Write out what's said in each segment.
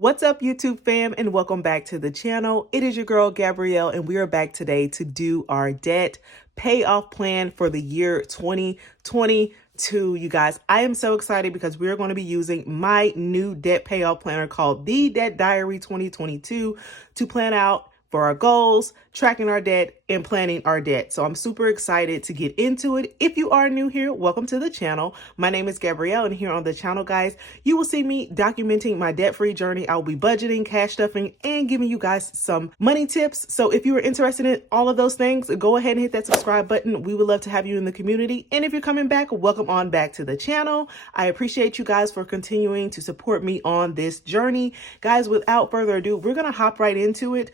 What's up, YouTube fam, and welcome back to the channel. It is your girl Gabrielle, and we are back today to do our debt payoff plan for the year 2022. You guys, I am so excited because we're going to be using my new debt payoff planner called the Debt Diary 2022 to plan out for our goals, tracking our debt, and planning our debt. So I'm super excited to get into it. If you are new here, welcome to the channel. My name is Gabrielle, and here on the channel, guys, you will see me documenting my debt-free journey. I'll be budgeting, cash stuffing, and giving you guys some money tips. So if you are interested in all of those things, go ahead and hit that subscribe button. We would love to have you in the community. And if you're coming back, welcome on back to the channel. I appreciate you guys for continuing to support me on this journey. Guys, without further ado, we're going to hop right into it.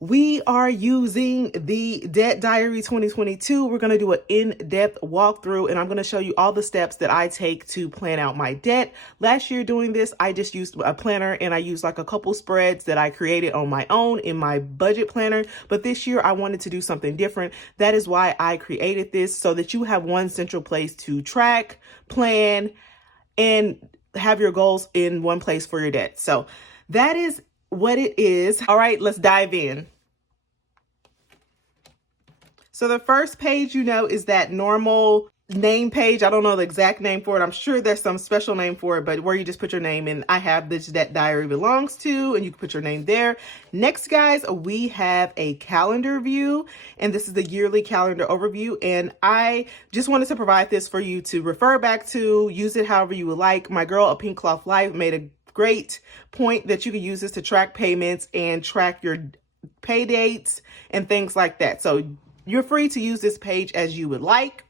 We are using the Debt Diary 2022. We're going to do an in-depth walkthrough, and I'm going to show you all the steps that I take to plan out my debt. Last year doing this, I just used a planner and I used like a couple spreads that I created on my own in my budget planner. But this year I wanted to do something different. That is why I created this, so that you have one central place to track, plan, and have your goals in one place for your debt. So that is what it is. All right, let's dive in. So the first page, is that normal name page. I don't know the exact name for it. I'm sure there's some special name for it, but where you just put your name in. I have this Debt Diary belongs to, and you can put your name there. Next, guys, we have a calendar view, and this is the yearly calendar overview. And I just wanted to provide this for you to refer back to, use it however you would like. My girl, A Pink Cloth Life, made a great point that you can use this to track payments and track your pay dates and things like that. So you're free to use this page as you would like.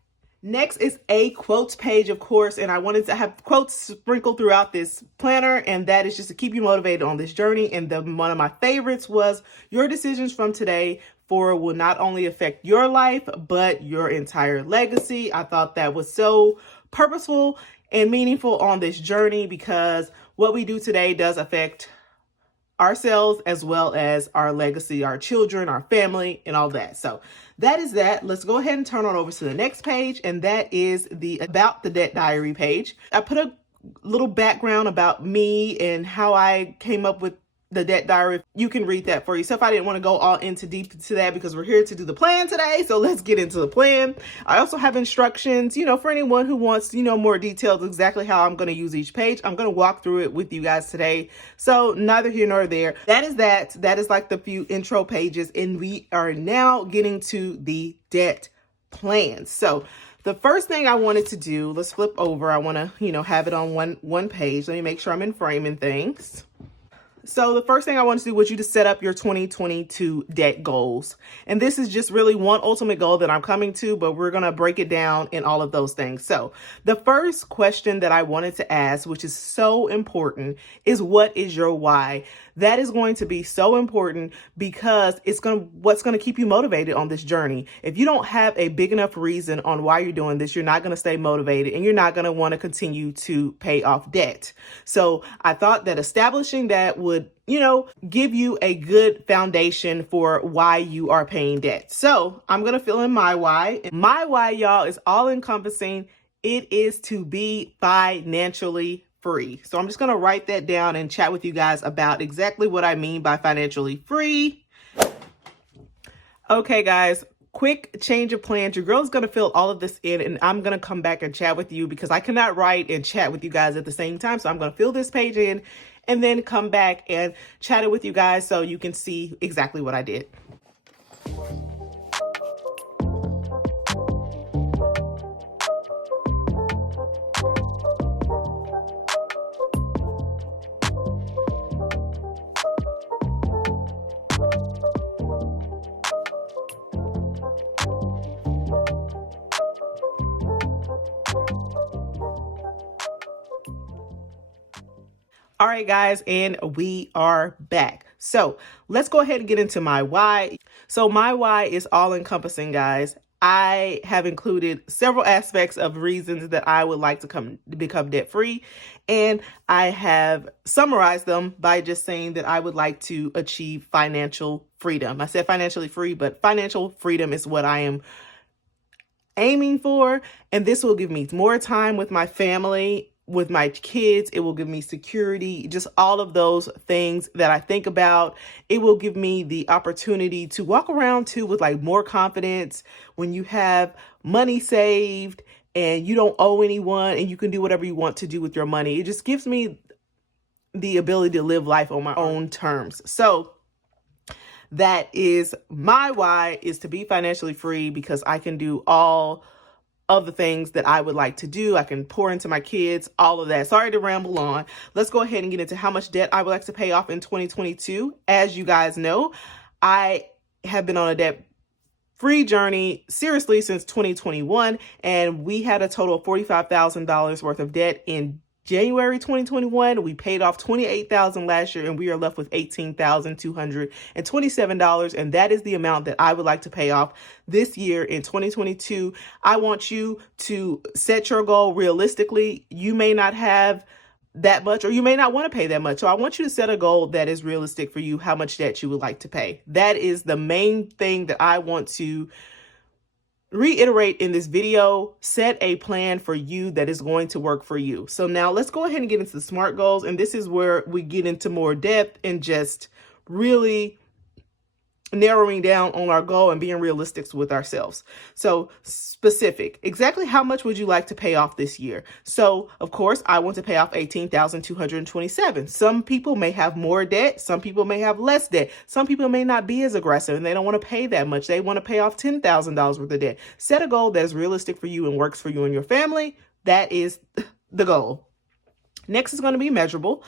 Next is a quotes page, of course, and I wanted to have quotes sprinkled throughout this planner, and that is just to keep you motivated on this journey. And one of my favorites was, your decisions from today forward will not only affect your life, but your entire legacy. I thought that was so purposeful and meaningful on this journey, because what we do today does affect ourselves as well as our legacy, our children, our family, and all that. So that is that. Let's go ahead and turn on over to the next page, and that is the About the Debt Diary page. I put a little background about me and how I came up with the Debt Diary. You can read that for yourself. I didn't want to go all deep into that because we're here to do the plan today. So let's get into the plan. I also have instructions, for anyone who wants, more details, exactly how I'm going to use each page. I'm going to walk through it with you guys today. So neither here nor there. That is like the few intro pages, and we are now getting to the debt plan. So the first thing I wanted to do, let's flip over. I want to, have it on one page. Let me make sure I'm in framing things. So the first thing I want to do was you to set up your 2022 debt goals. And this is just really one ultimate goal that I'm coming to, but we're going to break it down in all of those things. So the first question that I wanted to ask, which is so important, is what is your why? That is going to be so important because what's going to keep you motivated on this journey. If you don't have a big enough reason on why you're doing this, you're not going to stay motivated, and you're not going to want to continue to pay off debt. So I thought that establishing that would, give you a good foundation for why you are paying debt. So I'm going to fill in my why. My why, y'all, is all encompassing. It is to be financially free. So I'm just going to write that down and chat with you guys about exactly what I mean by financially free. Okay, guys, quick change of plans. Your girl's going to fill all of this in, and I'm going to come back and chat with you because I cannot write and chat with you guys at the same time. So I'm going to fill this page in and then come back and chat it with you guys so you can see exactly what I did. All right, guys, and we are back. So let's go ahead and get into my why. So my why is all encompassing, guys. I have included several aspects of reasons that I would like to become debt free. And I have summarized them by just saying that I would like to achieve financial freedom. I said financially free, but financial freedom is what I am aiming for. And this will give me more time with my family with my kids. It will give me security, just all of those things that I think about. It will give me the opportunity to walk around too with like more confidence when you have money saved and you don't owe anyone and you can do whatever you want to do with your money. It just gives me the ability to live life on my own terms. So that is my why, is to be financially free, because I can do all of the things that I would like to do. I can pour into my kids, all of that. Sorry to ramble on. Let's go ahead and get into how much debt I would like to pay off in 2022. As you guys know, I have been on a debt-free journey seriously since 2021, and we had a total of $45,000 worth of debt in January 2021. We paid off $28,000 last year, and we are left with $18,227. And that is the amount that I would like to pay off this year in 2022. I want you to set your goal realistically. You may not have that much, or you may not want to pay that much. So I want you to set a goal that is realistic for you, how much debt you would like to pay. That is the main thing that I want to reiterate in this video. Set a plan for you that is going to work for you. So now let's go ahead and get into the SMART goals. And this is where we get into more depth and just really narrowing down on our goal and being realistic with ourselves. So specific, exactly how much would you like to pay off this year? So of course, I want to pay off $18,227. Some people may have more debt. Some people may have less debt. Some people may not be as aggressive and they don't want to pay that much. They want to pay off $10,000 worth of debt. Set a goal that is realistic for you and works for you and your family. That is the goal. Next is going to be measurable.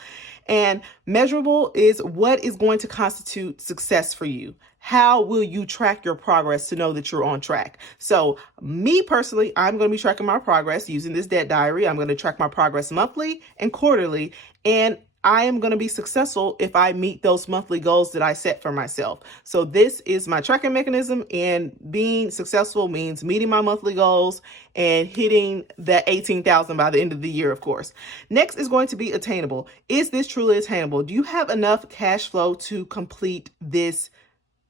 And measurable is what is going to constitute success for you. How will you track your progress to know that you're on track? So me personally, I'm going to be tracking my progress using this debt diary. I'm going to track my progress monthly and quarterly, and I am going to be successful if I meet those monthly goals that I set for myself. So this is my tracking mechanism, and being successful means meeting my monthly goals and hitting that 18,000 by the end of the year, of course. Next is going to be attainable. Is this truly attainable? Do you have enough cash flow to complete this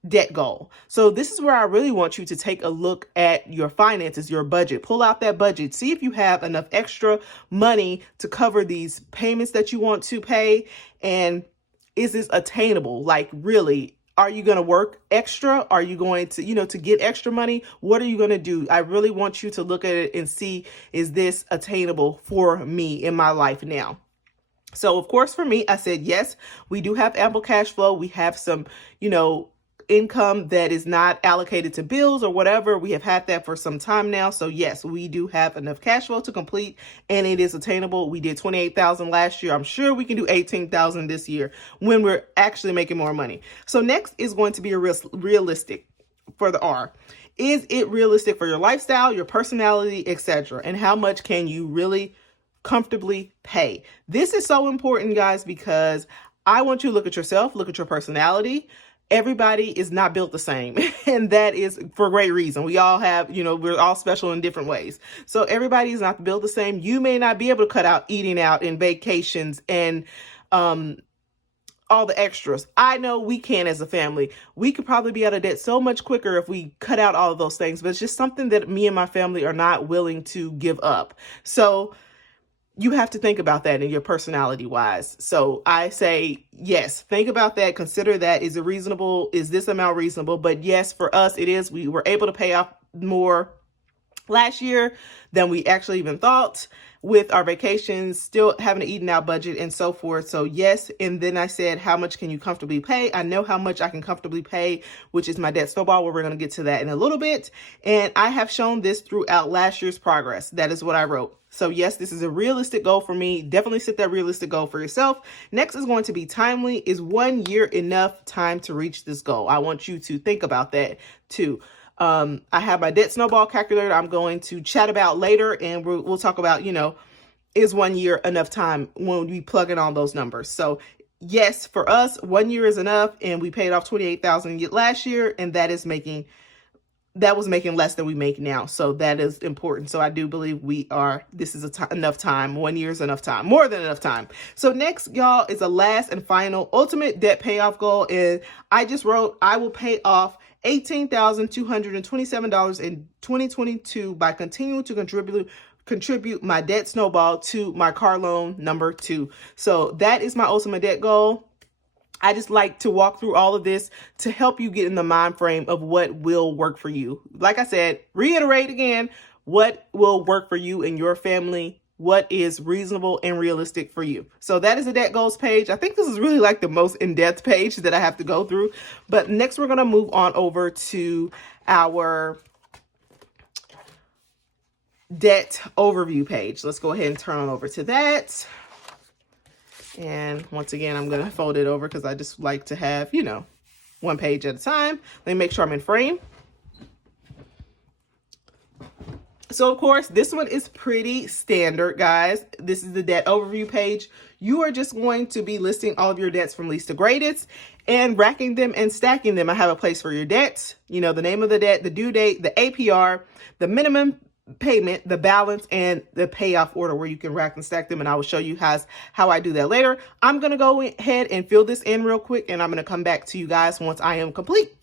debt goal? So this is where I really want you to take a look at your finances, your budget. Pull out that budget. See if you have enough extra money to cover these payments that you want to pay. And is this attainable? Like, really, are you going to work extra? Are you going to, to get extra money? What are you going to do? I really want you to look at it and see, is this attainable for me in my life now? So of course, for me, I said, yes, we do have ample cash flow. We have some, income that is not allocated to bills or whatever. We have had that for some time now. So yes, we do have enough cash flow to complete, and it is attainable. We did 28,000 last year. I'm sure we can do 18,000 this year when we're actually making more money. So next is going to be a realistic for the R. Is it realistic for your lifestyle, your personality, etc.? And how much can you really comfortably pay? This is so important, guys, because I want you to look at yourself, look at your personality. Everybody is not built the same, and that is for great reason. We all have, we're all special in different ways. So everybody is not built the same. You may not be able to cut out eating out and vacations and all the extras. I know we can as a family. We could probably be out of debt so much quicker if we cut out all of those things, but it's just something that me and my family are not willing to give up. So you have to think about that in your personality wise. So I say, yes, think about that. Consider that. Is it reasonable? Is this amount reasonable? But yes, for us, it is. We were able to pay off more last year than we actually even thought, with our vacations, still having to eat out budget and so forth. So yes. And then I said, how much can you comfortably pay? I know how much I can comfortably pay, which is my debt snowball, where we're going to get to that in a little bit. And I have shown this throughout last year's progress. That is what I wrote. So yes, this is a realistic goal for me. Definitely set that realistic goal for yourself. Next is going to be timely. Is 1 year enough time to reach this goal? I want you to think about that too. I have my debt snowball calculator I'm going to chat about later, and we'll talk about, is 1 year enough time when we plug in all those numbers. So yes, for us, 1 year is enough, and we paid off 28,000 last year, and that was making less than we make now. So that is important. So I do believe this is enough time. 1 year is enough time, more than enough time. So next, y'all, is a last and final ultimate debt payoff goal. And I just wrote, I will pay off $18,227 in 2022 by continuing to contribute my debt snowball to my car loan number 2. So that is my ultimate debt goal. I just like to walk through all of this to help you get in the mind frame of what will work for you. Like I said, reiterate again, what will work for you and your family, what is reasonable and realistic for you. So that is the debt goals page. I think this is really like the most in-depth page that I have to go through. But next we're going to move on over to our debt overview page. Let's go ahead and turn on over to that. And once again, I'm going to fold it over because I just like to have, you know, one page at a time. Let me make sure I'm in frame. So, of course, this one is pretty standard, guys. This is the debt overview page. You are just going to be listing all of your debts from least to greatest and racking them and stacking them. I have a place for your debts, you know, the name of the debt, the due date, the APR, the minimum payment, the balance, and the payoff order where you can rack and stack them. And I will show you how I do that later. I'm going to go ahead and fill this in real quick, and I'm going to come back to you guys once I am complete.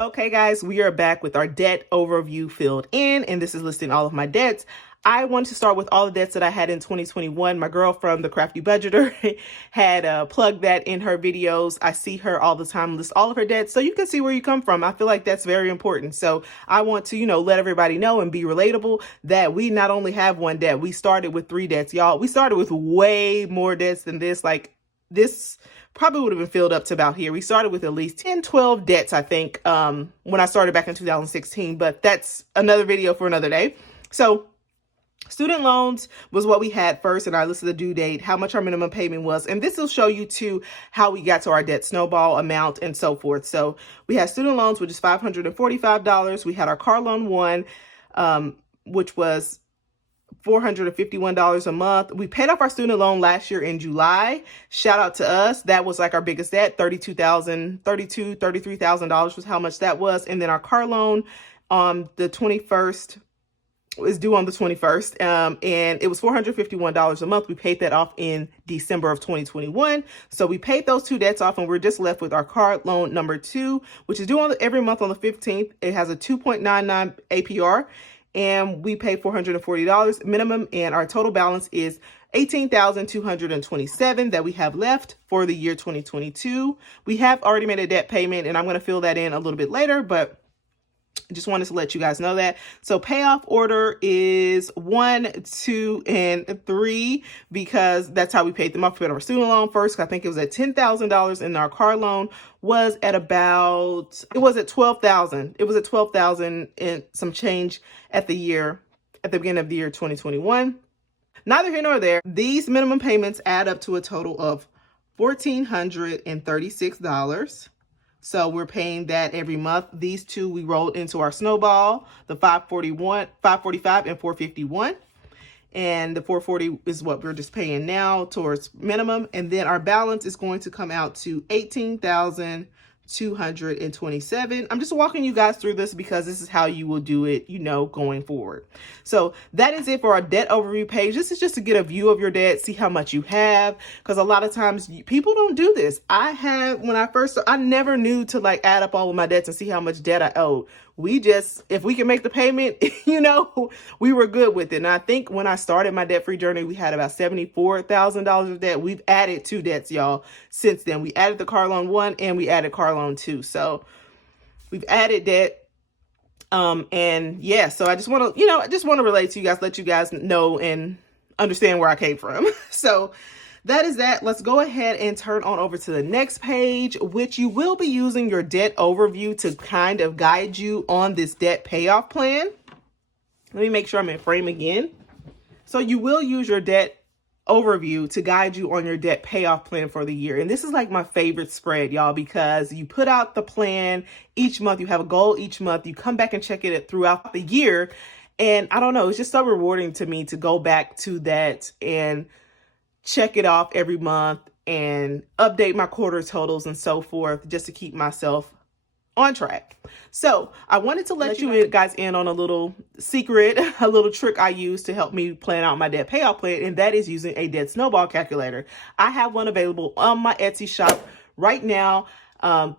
Okay, guys, we are back with our debt overview filled in, and this is listing all of my debts. I want to start with all the debts that I had in 2021. My girl from The Crafty Budgeter had plugged that in her videos. I see her all the time list all of her debts, so you can see where you come from. I feel like that's very important. So I want to, you know, let everybody know and be relatable that we not only have one debt, we started with 3 debts, y'all. We started with way more debts than this. Like, this probably would have been filled up to about here. We started with at least 10, 12 debts, I think, when I started back in 2016, but that's another video for another day. So student loans was what we had first, and I listed the due date, how much our minimum payment was, and this will show you too how we got to our debt snowball amount and so forth. So we had student loans, which is $545. We had our car loan 1, which was $451 a month. We paid off our student loan last year in July. Shout out to us. That was like our biggest debt. $33,000 was how much that was. And then our car loan on the 21st is due on the 21st. And it was $451 a month. We paid that off in December of 2021. So we paid those 2 debts off, and we're just left with our car loan number 2, which is due on every month on the 15th. It has a 2.99 APR. And we pay $440 minimum, and our total balance is $18,227 that we have left for the year 2022. We have already made a debt payment, and I'm going to fill that in a little bit later, but I just wanted to let you guys know that. So payoff order is 1, 2, and 3, because that's how we paid them off. We paid our student loan first. I think it was at $10,000, and our car loan was at about, it was at $12,000. It was at $12,000 and some change at the beginning of the year 2021. Neither here nor there. These minimum payments add up to a total of $1,436. So we're paying that every month. These 2 we rolled into our snowball, the $545 and $451. And the $440 is what we're just paying now towards minimum. And then our balance is going to come out to $18,227. I'm just walking you guys through this because this is how you will do it, you know, going forward. So that is it for our debt overview page. This is just to get a view of your debt, see how much you have, because a lot of times people don't do this. I never knew to like add up all of my debts and see how much debt I owed. If we can make the payment, you know, we were good with it. And I think when I started my debt-free journey, we had about $74,000 of debt. We've added 2 debts, y'all, since then. We added the car loan 1 and we added car loan 2. So we've added debt. And yeah, so I just want to relate to you guys, let you guys know and understand where I came from. So that is that. Let's go ahead and turn on over to the next page, which you will be using your debt overview to kind of guide you on this debt payoff plan. Let me make sure I'm in frame again. So you will use your debt overview to guide you on your debt payoff plan for the year. And this is like my favorite spread, y'all, because you put out the plan each month. You have a goal each month. You come back and check it throughout the year. And I don't know, it's just so rewarding to me to go back to that and check it off every month and update my quarter totals and so forth, just to keep myself on track. So I wanted to let you guys in on a little secret, a little trick I use to help me plan out my debt payoff plan, and that is using a debt snowball calculator. I have one available on my Etsy shop right now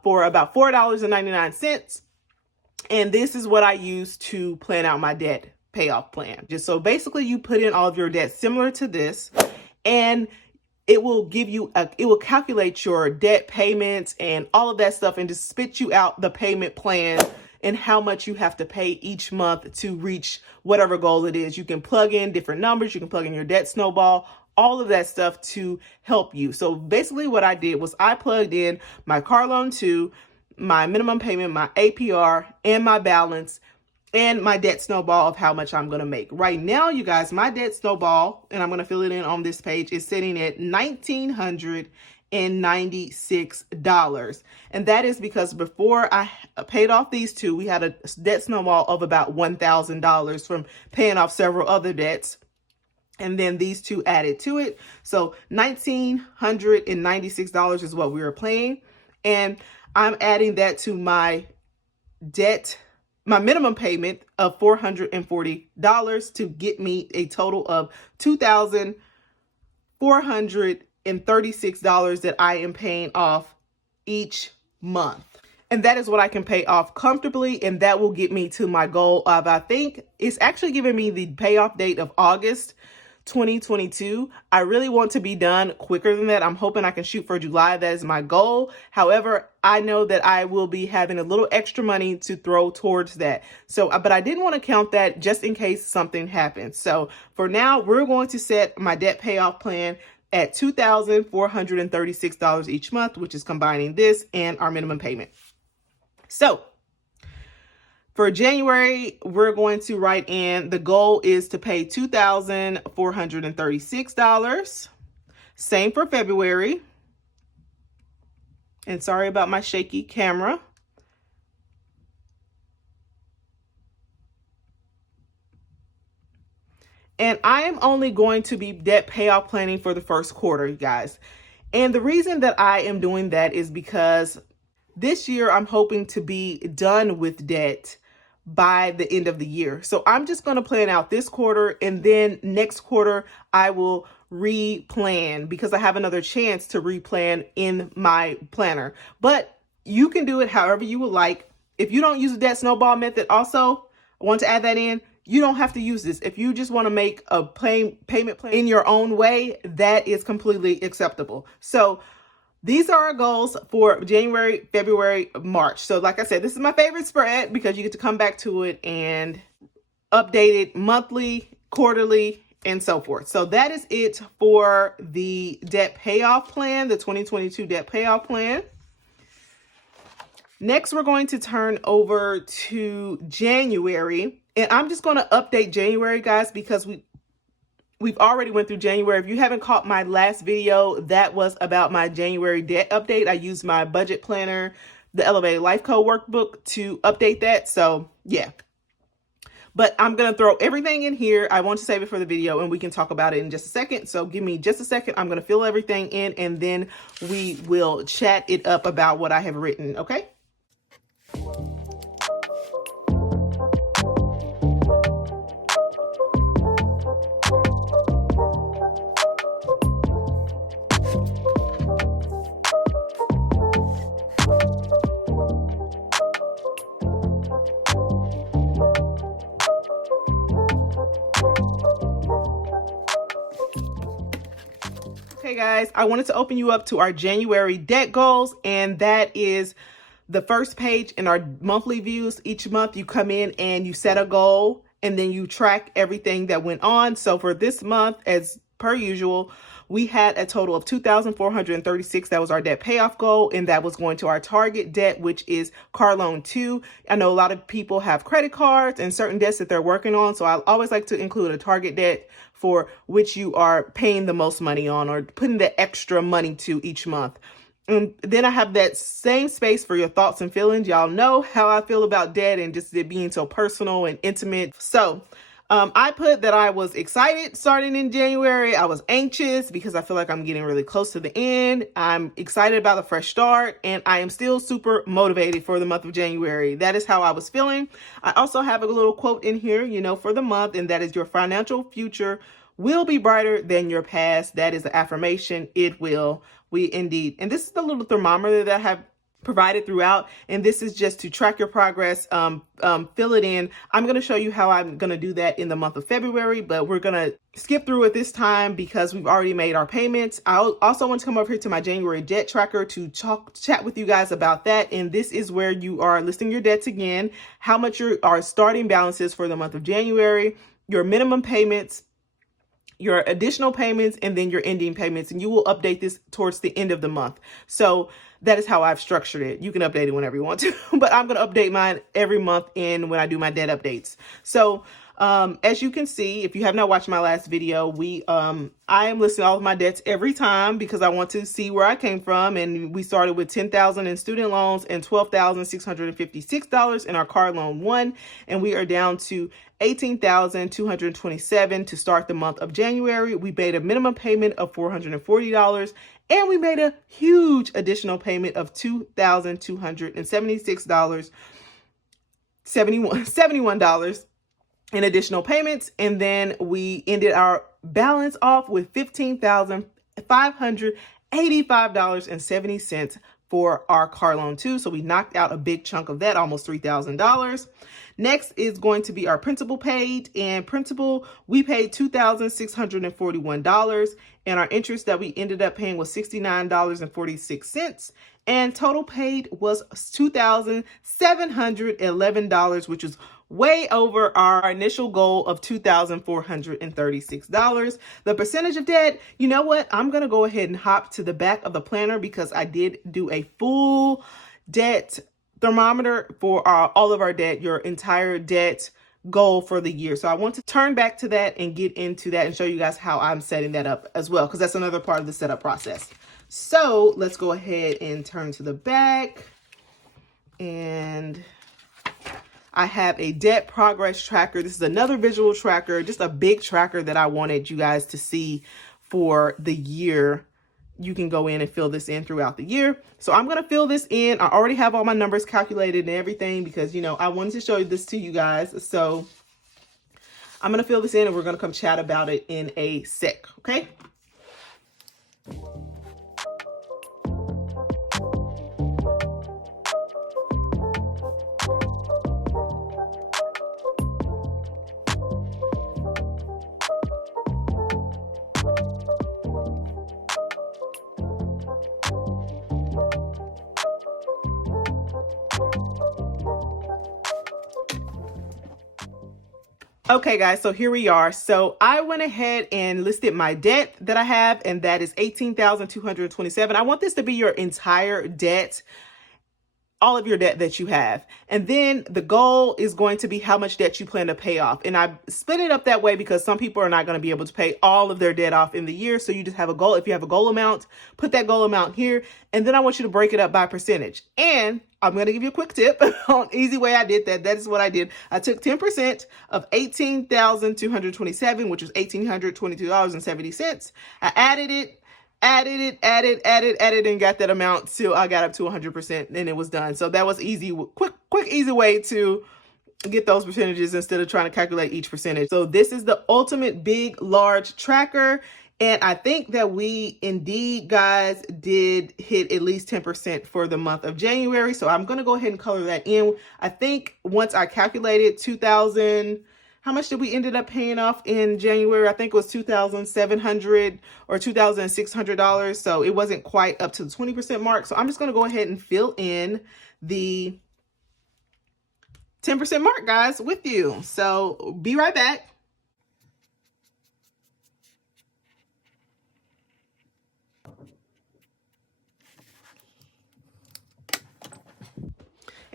for about $4.99. And this is what I use to plan out my debt payoff plan. Just so basically you put in all of your debt similar to this, and it will give you it will calculate your debt payments and all of that stuff and just spit you out the payment plan and how much you have to pay each month to reach whatever goal it is. You can plug in different numbers, you can plug in your debt snowball, all of that stuff to help you. So basically what I did was I plugged in my car loan 2, my minimum payment, my APR, and my balance, and my debt snowball of how much I'm going to make. Right now, you guys, my debt snowball, and I'm going to fill it in on this page, is sitting at $1,996. And that is because before I paid off these two, we had a debt snowball of about $1,000 from paying off several other debts. And then these two added to it. So $1,996 is what we were paying. And I'm adding that to my debt, my minimum payment of $440 to get me a total of $2,436 that I am paying off each month. And that is what I can pay off comfortably, and that will get me to my goal of, I think it's actually giving me the payoff date of August 2022. I really want to be done quicker than that. I'm hoping I can shoot for July. That is my goal. However, I know that I will be having a little extra money to throw towards that. So, but I didn't want to count that just in case something happens. So for now, we're going to set my debt payoff plan at $2,436 each month, which is combining this and our minimum payment. So for January, we're going to write in, the goal is to pay $2,436. Same for February. And sorry about my shaky camera. And I am only going to be debt payoff planning for the first quarter, you guys. And the reason that I am doing that is because this year I'm hoping to be done with debt by the end of the year. So I'm just going to plan out this quarter, and then next quarter I will replan because I have another chance to replan in my planner. But you can do it however you would like. If you don't use the debt snowball method, also I want to add that in. You don't have to use this. If you just want to make a payment plan in your own way, that is completely acceptable. So these are our goals for January, February, March. So like I said, this is my favorite spread because you get to come back to it and update it monthly, quarterly, and so forth. So that is it for the debt payoff plan, the 2022 debt payoff plan. Next, we're going to turn over to January. And I'm just going to update January, guys, because we've already went through January. If you haven't caught my last video, that was about my January debt update. I used my budget planner, the Elevated Life Code workbook, to update that. So yeah, but I'm going to throw everything in here. I want to save it for the video and we can talk about it in just a second. So give me just a second. I'm going to fill everything in and then we will chat it up about what I have written. Okay. Okay guys, I wanted to open you up to our January debt goals, and that is the first page in our monthly views. Each month you come in and you set a goal and then you track everything that went on. So for this month, as per usual, we had a total of $2,436. That was our debt payoff goal, and that was going to our target debt, which is car loan 2. I know a lot of people have credit cards and certain debts that they're working on, so I always like to include a target debt for which you are paying the most money on or putting the extra money to each month. And then I have that same space for your thoughts and feelings. Y'all know how I feel about debt and just it being so personal and intimate. So I put that I was excited starting in January. I was anxious because I feel like I'm getting really close to the end. I'm excited about the fresh start, and I am still super motivated for the month of January. That is how I was feeling. I also have a little quote in here, for the month, and that is, your financial future will be brighter than your past. That is the affirmation. It will. We indeed. And this is the little thermometer that I have provided throughout, and this is just to track your progress, fill it in. I'm going to show you how I'm going to do that in the month of February, but we're going to skip through it this time because we've already made our payments. I also want to come over here to my January debt tracker to chat with you guys about that, and this is where you are listing your debts again, how much our starting balances for the month of January, your minimum payments, your additional payments, and then your ending payments, and you will update this towards the end of the month. So that is how I've structured it. You can update it whenever you want to, but I'm going to update mine every month when I do my debt updates. So as you can see, if you have not watched my last video, I am listing all of my debts every time because I want to see where I came from. And we started with $10,000 in student loans and $12,656 in our car loan one. And we are down to $18,227 to start the month of January. We made a minimum payment of $440, and we made a huge additional payment of $2,276, $71 in additional payments. And then we ended our balance off with $15,585.70 for our car loan too. So we knocked out a big chunk of that, almost $3,000. Next is going to be our principal paid, and principal, we paid $2,641, and our interest that we ended up paying was $69.46, and total paid was $2,711, which is way over our initial goal of $2,436. The percentage of debt, you know what? I'm going to go ahead and hop to the back of the planner because I did do a full debt thermometer for all of our debt, your entire debt goal for the year. So I want to turn back to that and get into that and show you guys how I'm setting that up as well, because that's another part of the setup process. So let's go ahead and turn to the back, and I have a debt progress tracker. This is another visual tracker, just a big tracker that I wanted you guys to see for the year. You can go in and fill this in throughout the year. So I'm going to fill this in. I already have all my numbers calculated and everything because, I wanted to show this to you guys. So I'm going to fill this in and we're going to come chat about it in a sec. Okay. Okay, guys, so here we are. So I went ahead and listed my debt that I have, and that is $18,227. I want this to be your entire debt, all of your debt that you have. And then the goal is going to be how much debt you plan to pay off. And I split it up that way because some people are not going to be able to pay all of their debt off in the year. So you just have a goal. If you have a goal amount, put that goal amount here. And then I want you to break it up by percentage. And I'm going to give you a quick tip on easy way I did that. That is what I did. I took 10% of $18,227, which was $1,822.70. I added it, and got that amount till I got up to 100%, and it was done. So that was easy, quick, easy way to get those percentages instead of trying to calculate each percentage. So this is the ultimate big, large tracker. And I think that we indeed, guys, did hit at least 10% for the month of January. So I'm going to go ahead and color that in. I think once I calculated how much did we ended up paying off in January? I think it was $2,700 or $2,600. So it wasn't quite up to the 20% mark. So I'm just going to go ahead and fill in the 10% mark, guys, with you. So be right back.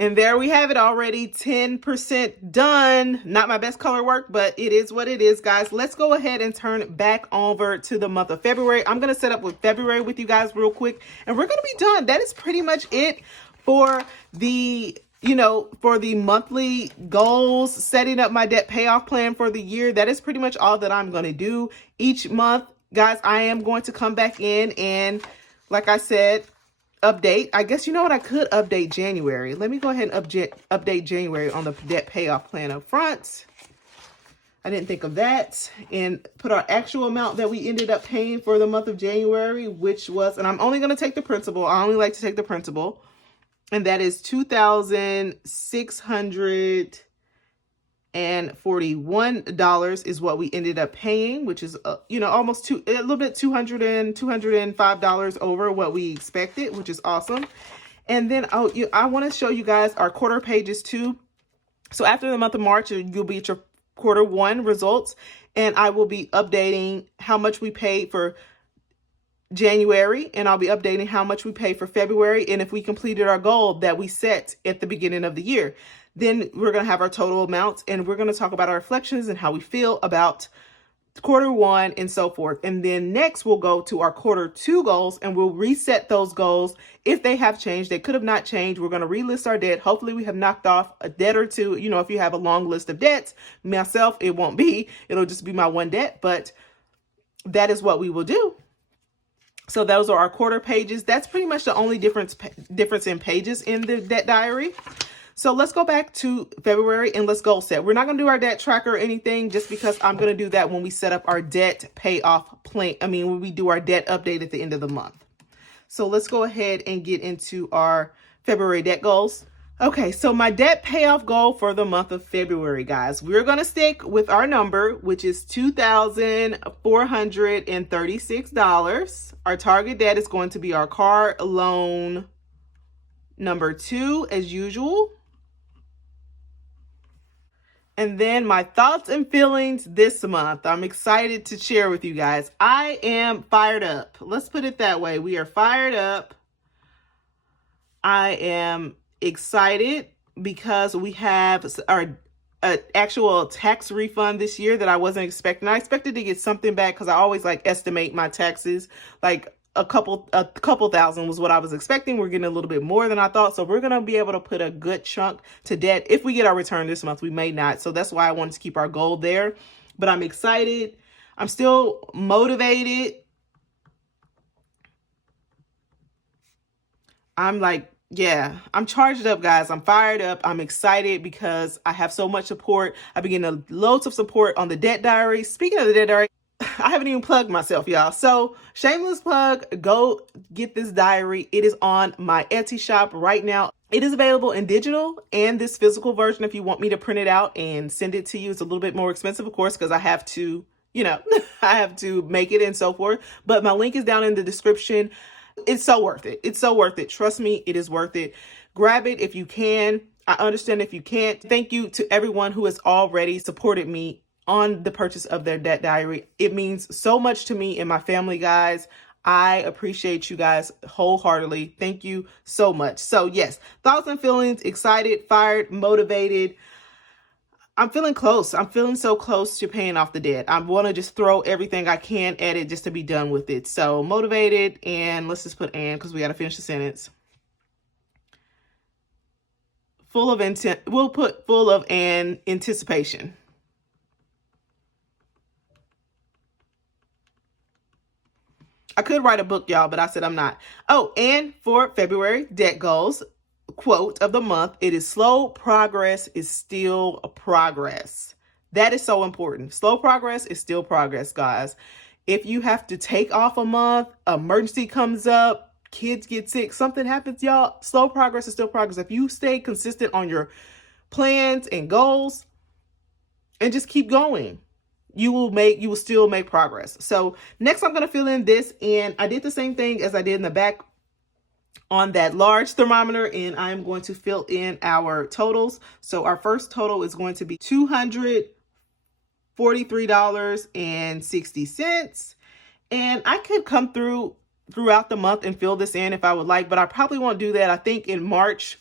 And there we have it already, 10% done. Not my best color work, but it is what it is, guys. Let's go ahead and turn back over to the month of February. I'm going to set up with February with you guys real quick, and we're going to be done. That is pretty much it for the you know, for the monthly goals, setting up my debt payoff plan for the year, that is pretty much all that I'm going to do each month. Guys, I am going to come back in and, like I said, update. I guess, you know what, I could update January. Let me go ahead and update January on the debt payoff plan up front. I didn't think of that. And put our actual amount that we ended up paying for the month of January, which was, and I'm only going to take the principal. I only like to take the principal. And that is $2,641 is what we ended up paying, which is, you know, almost a little bit $205 over what we expected, which is awesome. And then I want to show you guys our quarter pages too. So after the month of March, you'll be at your quarter one results, and I will be updating how much we paid for January, and I'll be updating how much we paid for February, and if we completed our goal that we set at the beginning of the year. Then we're going to have our total amounts, and we're going to talk about our reflections and how we feel about quarter one and so forth. And then next we'll go to our quarter two goals, and we'll reset those goals if they have changed. They could have not changed. We're going to relist our debt. Hopefully we have knocked off a debt or two. You know, if you have a long list of debts, myself, it won't be. It'll just be my one debt, but that is what we will do. So those are our quarter pages. That's pretty much the only difference in pages in the debt diary. So let's go back to February and let's goal set. We're not going to do our debt tracker or anything, just because I'm going to do that when we set up our debt payoff plan. When we do our debt update at the end of the month. So let's go ahead and get into our February debt goals. Okay, so my debt payoff goal for the month of February, guys, we're going to stick with our number, which is $2,436. Our target debt is going to be our car loan number 2, as usual. And then my thoughts and feelings this month. I'm excited to share with you guys. I am fired up. Let's put it that way. We are fired up. I am excited because we have our actual tax refund this year that I wasn't expecting. I expected to get something back because I always like estimate my taxes, like a couple thousand was what I was expecting. We're getting a little bit more than I thought. So we're going to be able to put a good chunk to debt if we get our return this month. We may not. So that's why I wanted to keep our goal there. But I'm excited. I'm still motivated. I'm like, yeah, I'm charged up, guys. I'm fired up. I'm excited because I have so much support. I've been getting loads of support on the debt diary. Speaking of the debt diary, I haven't even plugged myself, y'all. So shameless plug, go get this diary. It is on my Etsy shop right now. It is available in digital and this physical version if you want me to print it out and send it to you. It's a little bit more expensive, of course, because I have to, you know, I have to make it and so forth. But my link is down in the description. It's so worth it. It's so worth it. Trust me, it is worth it. Grab it if you can. I understand if you can't. Thank you to everyone who has already supported me on the purchase of their debt diary. It means so much to me and my family, guys. I appreciate you guys wholeheartedly. Thank you so much. So yes, thoughts and feelings, excited, fired, motivated. I'm feeling close. I'm feeling so close to paying off the debt. I want to just throw everything I can at it just to be done with it. So motivated, and let's just put and because we got to finish the sentence. Full of intent. We'll put full of an anticipation. I could write a book, y'all, but I said I'm not. Oh, and for February debt goals, quote of the month, it is slow progress is still a progress. That is so important. Slow progress is still progress, guys. If you have to take off a month, emergency comes up, kids get sick, something happens, y'all, slow progress is still progress. If you stay consistent on your plans and goals and just keep going, you will still make progress. So next I'm going to fill in this, and I did the same thing as I did in the back on that large thermometer, and I'm going to fill in our totals. So our first total is going to be $243.60. And I could come throughout the month and fill this in if I would like, but I probably won't do that. I think in March,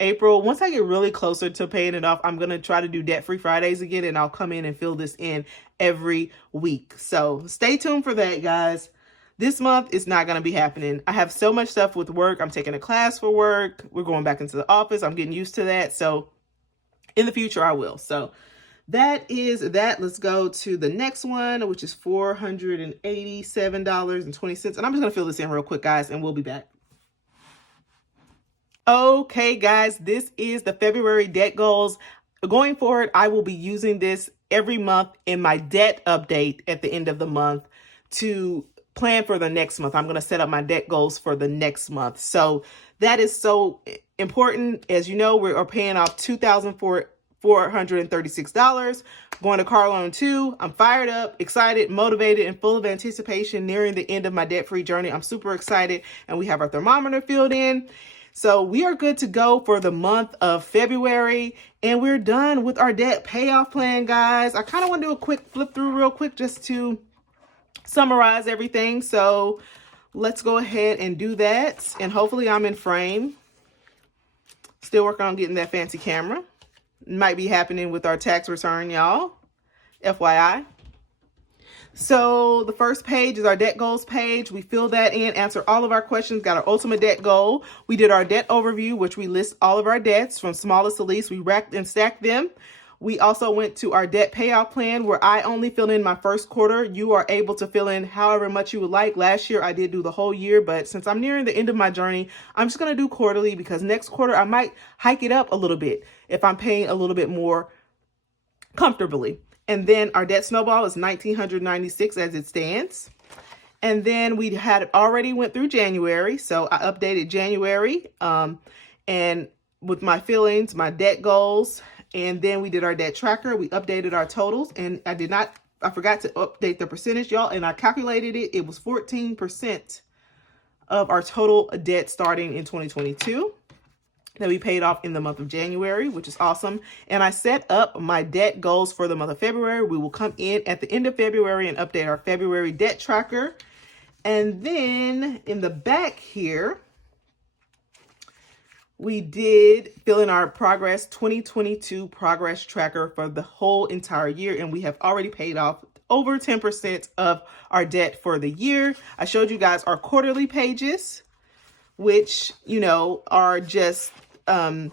April, once I get really closer to paying it off, I'm going to try to do debt-free Fridays again, and I'll come in and fill this in every week. So stay tuned for that, guys. This month it's not going to be happening. I have so much stuff with work. I'm taking a class for work. We're going back into the office. I'm getting used to that. So in the future I will. So that is that. Let's go to the next one, which is $487.20. And I'm just going to fill this in real quick, guys, and we'll be back. Okay, guys, this is the February debt goals. Going forward, I will be using this every month in my debt update at the end of the month to plan for the next month. I'm going to set up my debt goals for the next month. So that is so important. As you know, we are paying off $2,436, going to car loan 2. I'm fired up, excited, motivated, and full of anticipation nearing the end of my debt-free journey. I'm super excited, and we have our thermometer filled in. So we are good to go for the month of February, and we're done with our debt payoff plan, guys. I kind of want to do a quick flip through real quick just to summarize everything. So let's go ahead and do that. And hopefully I'm in frame. Still working on getting that fancy camera. Might be happening with our tax return, y'all. FYI. So the first page is our debt goals page. We fill that in, answer all of our questions, got our ultimate debt goal. We did our debt overview, which we list all of our debts from smallest to least. We racked and stacked them. We also went to our debt payoff plan, where I only fill in my first quarter. You are able to fill in however much you would like. Last year, I did do the whole year, but since I'm nearing the end of my journey, I'm just going to do quarterly, because next quarter, I might hike it up a little bit if I'm paying a little bit more comfortably. And then our debt snowball is $1,996 as it stands. And then we had already went through January. So I updated January and with my fillings, my debt goals. And then we did our debt tracker. We updated our totals, and I forgot to update the percentage, y'all. And I calculated it. It was 14% of our total debt starting in 2022. That we paid off in the month of January, which is awesome. And I set up my debt goals for the month of February. We will come in at the end of February and update our February debt tracker. And then in the back here, we did fill in our progress 2022 progress tracker for the whole entire year. And we have already paid off over 10% of our debt for the year. I showed you guys our quarterly pages, which, you know, are just a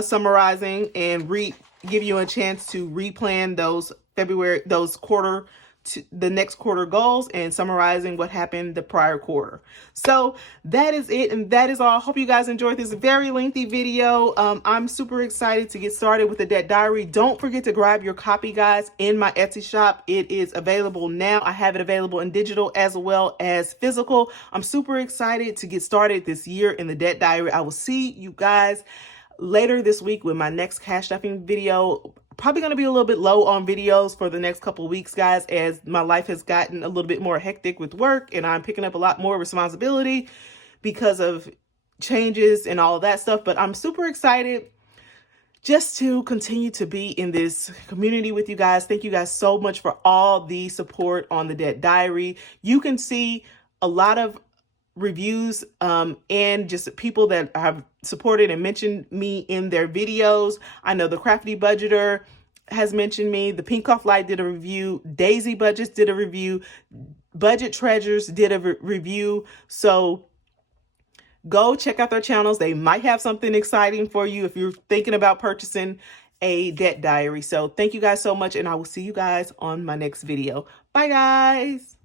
summarizing and give you a chance to replan those the next quarter goals and summarizing what happened the prior quarter. So that is it, and that is all. Hope you guys enjoyed this very lengthy video. I'm super excited to get started with the debt diary. Don't forget to grab your copy, guys, in my Etsy shop. It is available now. I have it available in digital as well as physical. I'm super excited to get started this year in the debt diary. I will see you guys later this week with my next cash stuffing video. Probably going to be a little bit low on videos for the next couple of weeks, guys, as my life has gotten a little bit more hectic with work, and I'm picking up a lot more responsibility because of changes and all of that stuff. But I'm super excited just to continue to be in this community with you guys. Thank you guys so much for all the support on the debt diary. You can see a lot of reviews and just people that have supported and mentioned me in their videos. I know the Crafty Budgeter has mentioned me. The Pink Off Light did a review. Daisy Budgets did a review. Budget Treasures did a review. So go check out their channels. They might have something exciting for you if you're thinking about purchasing a debt diary. So thank you guys so much, and I will see you guys on my next video. Bye, guys.